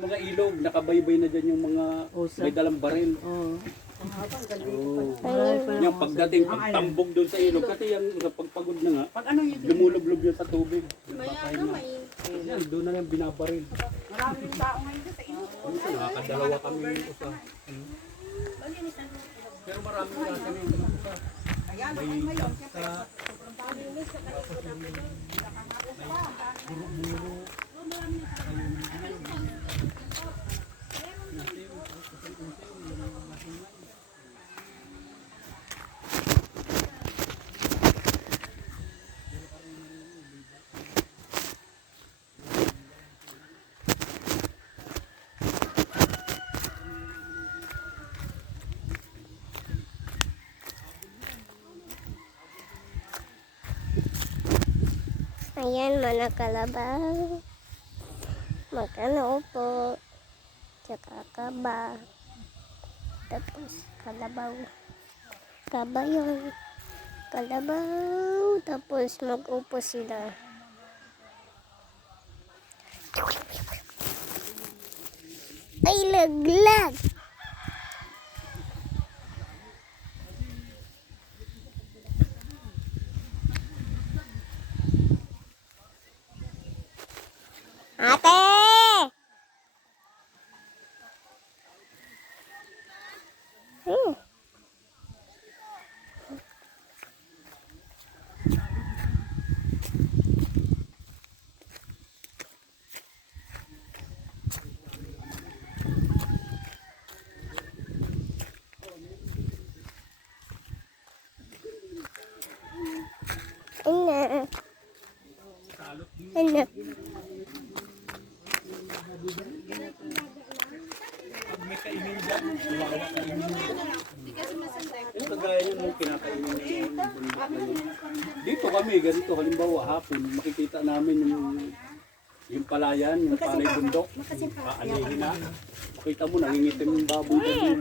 Mga ilog, nakabaybay na dyan yung mga may dalang baril. Oo. Yung pagdating, pagtambog doon sa ilog, kasi yung pagpagod na nga, lumulublob yun sa tubig. Yan, doon na lang binabaril. Maraming tao ngayon sa ilog. Nakakadalawa kami isa. Pero maraming nasa rin isa. Ayan, May ngayon. sa Ayan, mga kalabaw. Magkano po. Tsaka kaba. Tapos kalabaw. Kaba yun. Kalabaw. Tapos mag-upo sila. Ay, laglag! Ate! Ano? Ano? pag may kainin dyan, wawa kainin dyan. Yung kagaya yung kinakainin yung bundok na yun. Dito kami, ganito, halimbawa hapon, makikita namin yung palayan, yung palay bundok. Aanihin na. Makita mo, nangingitim yung baboy dyan.